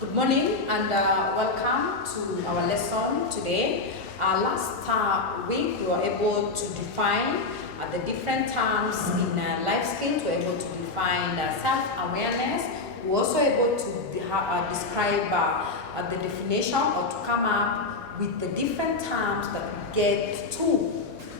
Good morning and welcome to our lesson today. Last week we were able to define the different terms in life skills. We were able to define self-awareness. We were also able to describe the definition or to come up with the different terms that we get to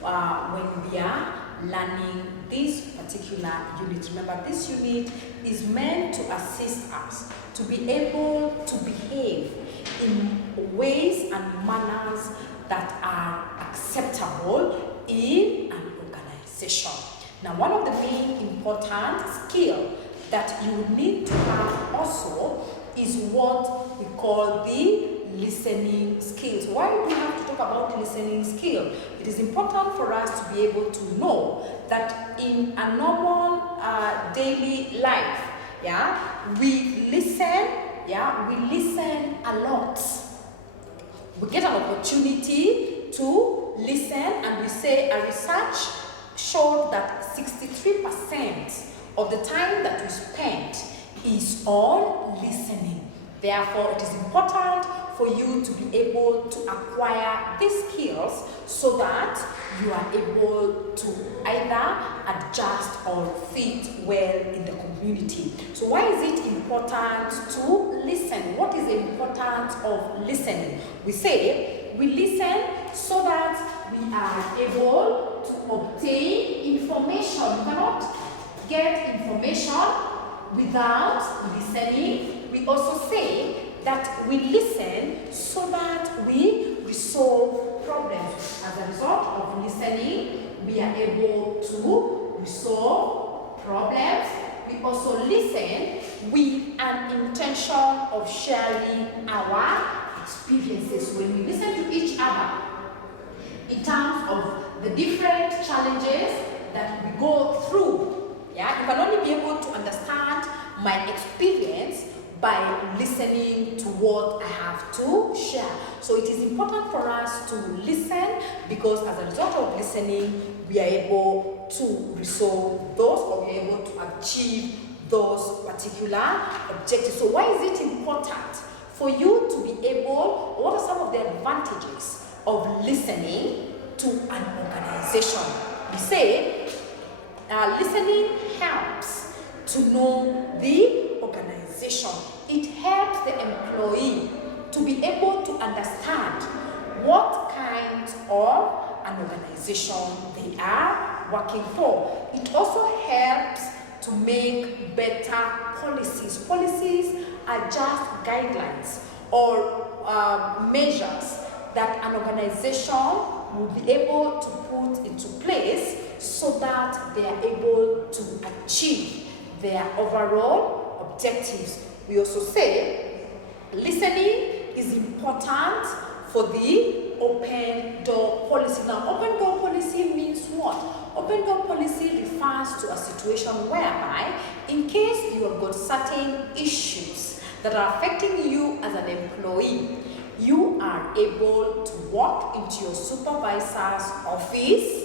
when we are learning this particular unit. Remember, this unit is meant to assist us to be able to behave in ways and manners that are acceptable in an organization. Now, one of the main important skills that you need to have also is what we call the listening skills. Why do we have to talk about listening skill? It is important for us to be able to know that in a normal daily life, we listen a lot. We get an opportunity to listen, and we say a research showed that 63% of the time that we spend is on listening. Therefore, it is important for you to be able to acquire these skills so that you are able to either adjust or fit well in the community. So why is it important to listen? What is the importance of listening? We say we listen so that we are able to obtain information. You cannot get information without listening. We also say that we listen so that we resolve problems. As a result of listening, we are able to resolve problems. We also listen with an intention of sharing our experiences. When we listen to each other in terms of the different challenges that we go through, you can only be able to understand my experience by listening to what I have to share. So it is important for us to listen, because as a result of listening, we are able to resolve those, or we are able to achieve those particular objectives. So why is it important for you to be able, what are some of the advantages of listening to an organization? We say listening helps to know the organization. It helps the employee to be able to understand what kind of an organization they are working for. It also helps to make better policies. Policies are just guidelines or measures that an organization will be able to put into place so that they are able to achieve their overall objectives. We also say listening is important for the open door policy. Now, open door policy means what? Open door policy refers to a situation whereby, in case you have got certain issues that are affecting you as an employee, you are able to walk into your supervisor's office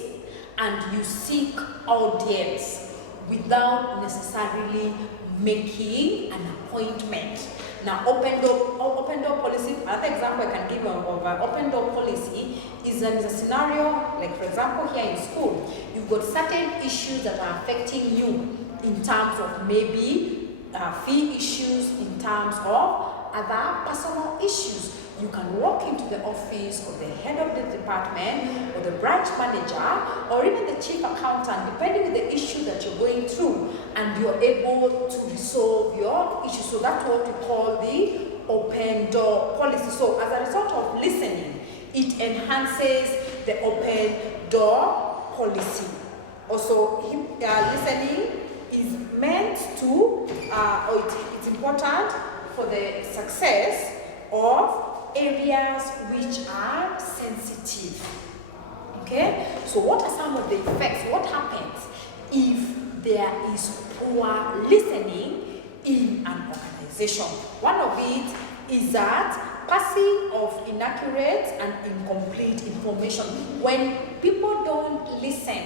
and you seek audience without necessarily making an appointment. Now, open door policy, another example I can give of open door policy is a scenario, like for example here in school, you've got certain issues that are affecting you in terms of maybe fee issues, in terms of other personal issues. You can walk into the office of the head of the department or the branch manager or even the chief accountant, depending on the issue that you're going through, and you're able to resolve your issue. So that's what we call the open door policy. So as a result of listening, it enhances the open door policy. Also, listening is meant to, it's important for the success of areas which are sensitive. Okay? So what are some of the effects? What happens if there is poor listening in an organization? One of it is that passing of inaccurate and incomplete information. When people don't listen,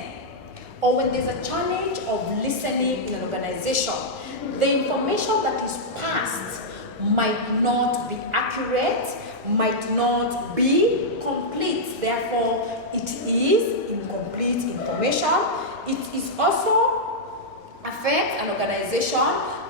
or when there's a challenge of listening in an organization, the information that is passed might not be accurate, might not be complete. Therefore, it is incomplete information. It is also affect an organization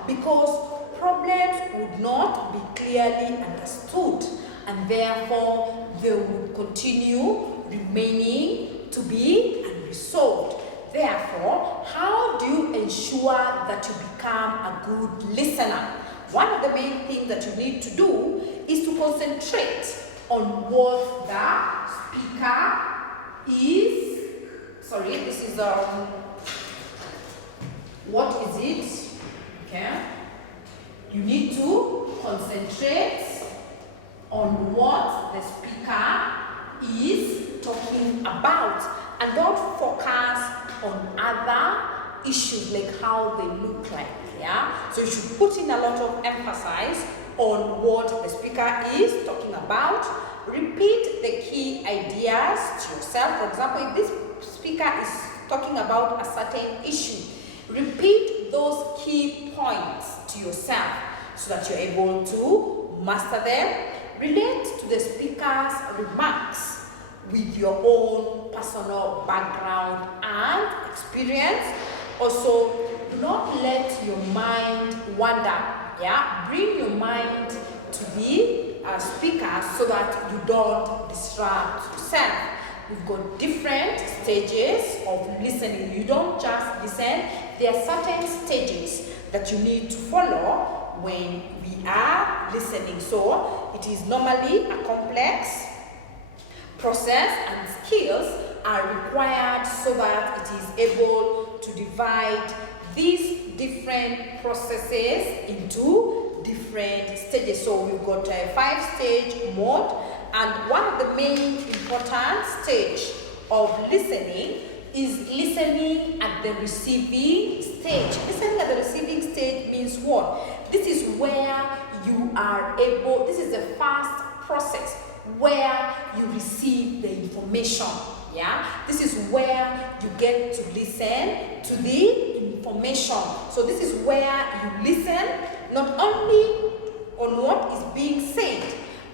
because problems would not be clearly understood, and therefore they would continue remaining to be unresolved. Therefore, how do you ensure that you become a good listener? One of the main things that you need to do is to concentrate on what the speaker is. Sorry, this is what is it? Okay. You need to concentrate on what the speaker is talking about, and don't focus on other issues like how they look like. Yeah, so you should put in a lot of emphasis on what the speaker is talking about. Repeat the key ideas to yourself. For example, if this speaker is talking about a certain issue, repeat those key points to yourself so that you're able to master them. Relate to the speaker's remarks with your own personal background and experience. Also, do not let your mind wander. Yeah, bring your mind to the speaker so that you don't distract yourself. We've got different stages of listening. You don't just listen. There are certain stages that you need to follow when we are listening. So it is normally a complex process, and skills are required so that it is able to divide these different processes into different stages. So we've got a 5-stage mode, and one of the main important stage of listening is listening at the receiving stage. Listening at the receiving stage means what? This is where you are able, this is the first process where you receive the information. Yeah, this is where you get to listen to the information. So this is where you listen not only on what is being said,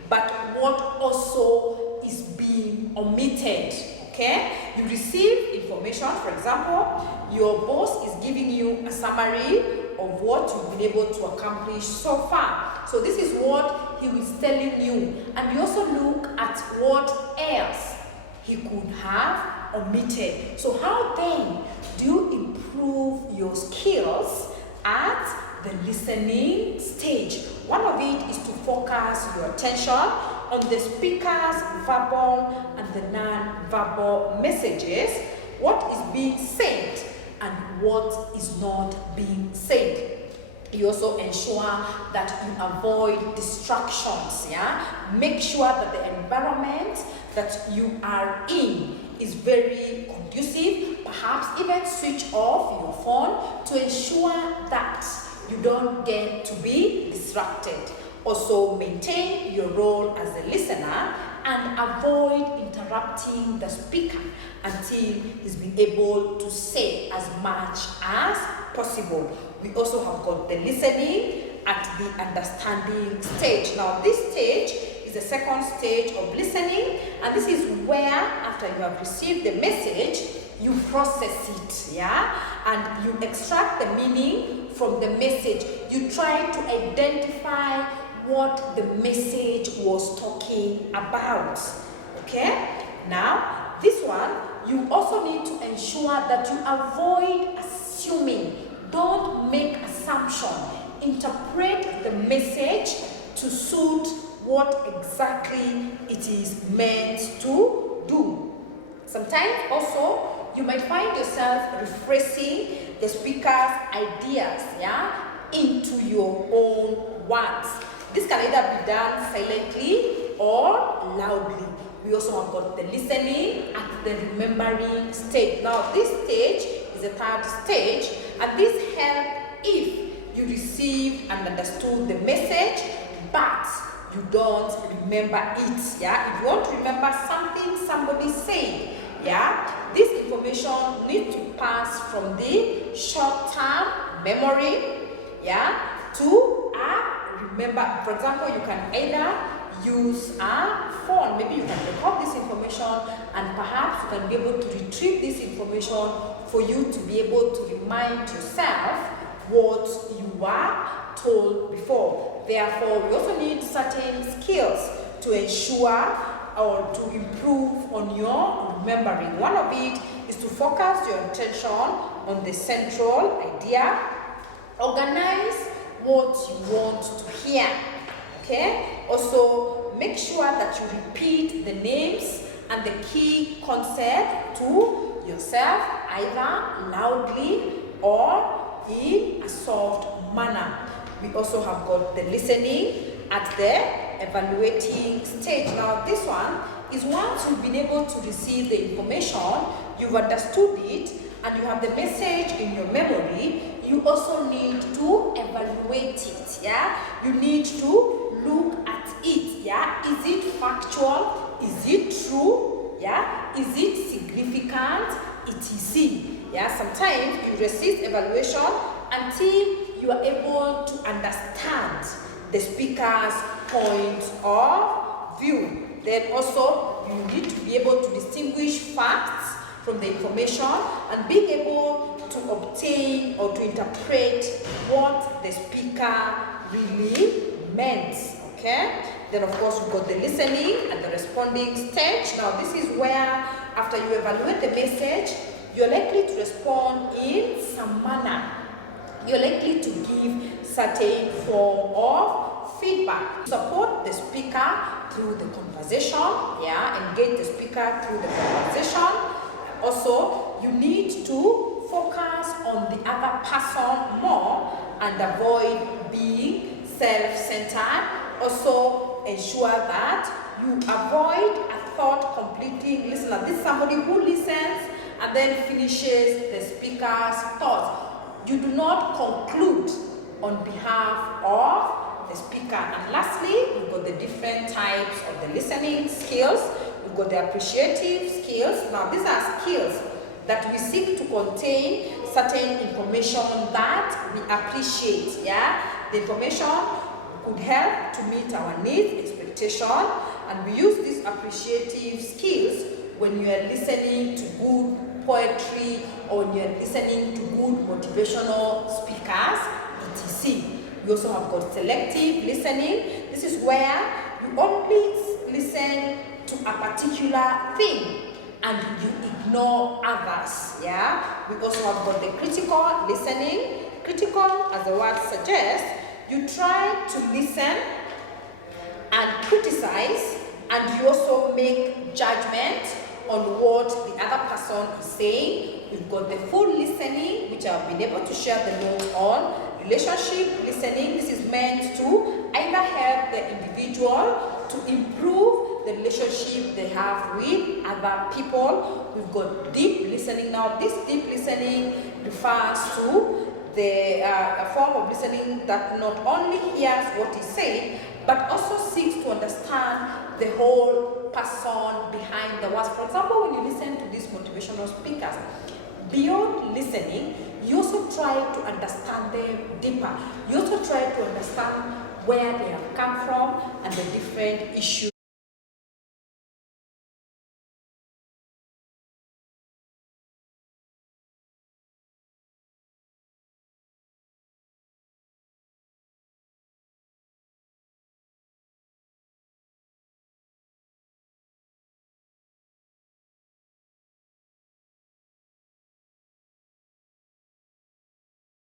but what also is being omitted. Okay, you receive information. For example, your boss is giving you a summary of what you've been able to accomplish so far. So this is what he is telling you, and you also look at what else he could have omitted. So how then do you improve your skills at the listening stage? One of it is to focus your attention on the speaker's verbal and the non-verbal messages, what is being said and what is not being said. You also ensure that you avoid distractions. Yeah, make sure that the environment that you are in is very conducive. Perhaps even switch off your phone to ensure that you don't get to be distracted. Also, maintain your role as a listener and avoid interrupting the speaker until he's been able to say as much as possible. We also have got the listening at the understanding stage. Now, this stage is the second stage of listening, and this is where, after you have received the message, you process it, yeah, and you extract the meaning from the message. You try to identify what the message was talking about. Okay, now this one, you also need to ensure that you avoid assuming. Don't make assumption. Interpret the message to suit what exactly it is meant to do. Sometimes also you might find yourself rephrasing the speaker's ideas, yeah, into your own words. This can either be done silently or loudly. We also have got the listening and the remembering stage. Now, this stage is the third stage, and this helps if you received and understood the message, but you don't remember it. Yeah, if you want to remember something somebody said, yeah, this information needs to pass from the short-term memory, yeah, to a remember. For example, you can either use a phone. Maybe you can record this information, and perhaps you can be able to retrieve this information for you to be able to remind yourself what you were told before. Therefore, we also need certain skills to ensure or to improve on your remembering. One of it is to focus your attention on the central idea. Organize what you want to hear. Okay? Also, make sure that you repeat the names and the key concept to yourself, either loudly or in a soft manner. We also have got the listening at the evaluating stage. Now, this one is once you've been able to receive the information, you've understood it, and you have the message in your memory, you also need to evaluate it. Yeah, you need to look at it. Yeah, is it factual? Is it true? Yeah, is it significant? etc. Yeah, sometimes you resist evaluation until you are able to understand the speaker's point of view. Then also, you need to be able to distinguish facts from the information and being able to obtain or to interpret what the speaker really meant. Okay? Then of course we've got the listening and the responding stage. Now this is where after you evaluate the message, you're likely to respond in some manner. You're likely to give certain form of feedback. Support the speaker through the conversation. Yeah, engage the speaker through the conversation. Also, you need to focus on the other person more and avoid being self-centered. Also, ensure that you avoid a thought completing listener. This is somebody who listens and then finishes the speaker's thoughts. You do not conclude on behalf of the speaker. And lastly, we've got the different types of the listening skills. We've got the appreciative skills. Now, these are skills that we seek to contain certain information that we appreciate. Yeah, the information could help to meet our needs, expectation, and we use these appreciative skills when you are listening to good poetry or when you are listening to good motivational speakers, etc. We also have got selective listening. This is where you only listen to a particular thing and you ignore others. Yeah. We also have got the critical listening. Critical, as the word suggests, you try to listen and criticize, and you also make judgment on what the other person is saying. We've got the full listening, which I've been able to share the notes on. Relationship listening, this is meant to either help the individual to improve the relationship they have with other people. We've got deep listening. Now, this deep listening refers to a form of listening that not only hears what is said, but also seeks to understand the whole person behind the words. For example, when you listen to these motivational speakers, beyond listening, you also try to understand them deeper. You also try to understand where they have come from and the different issues.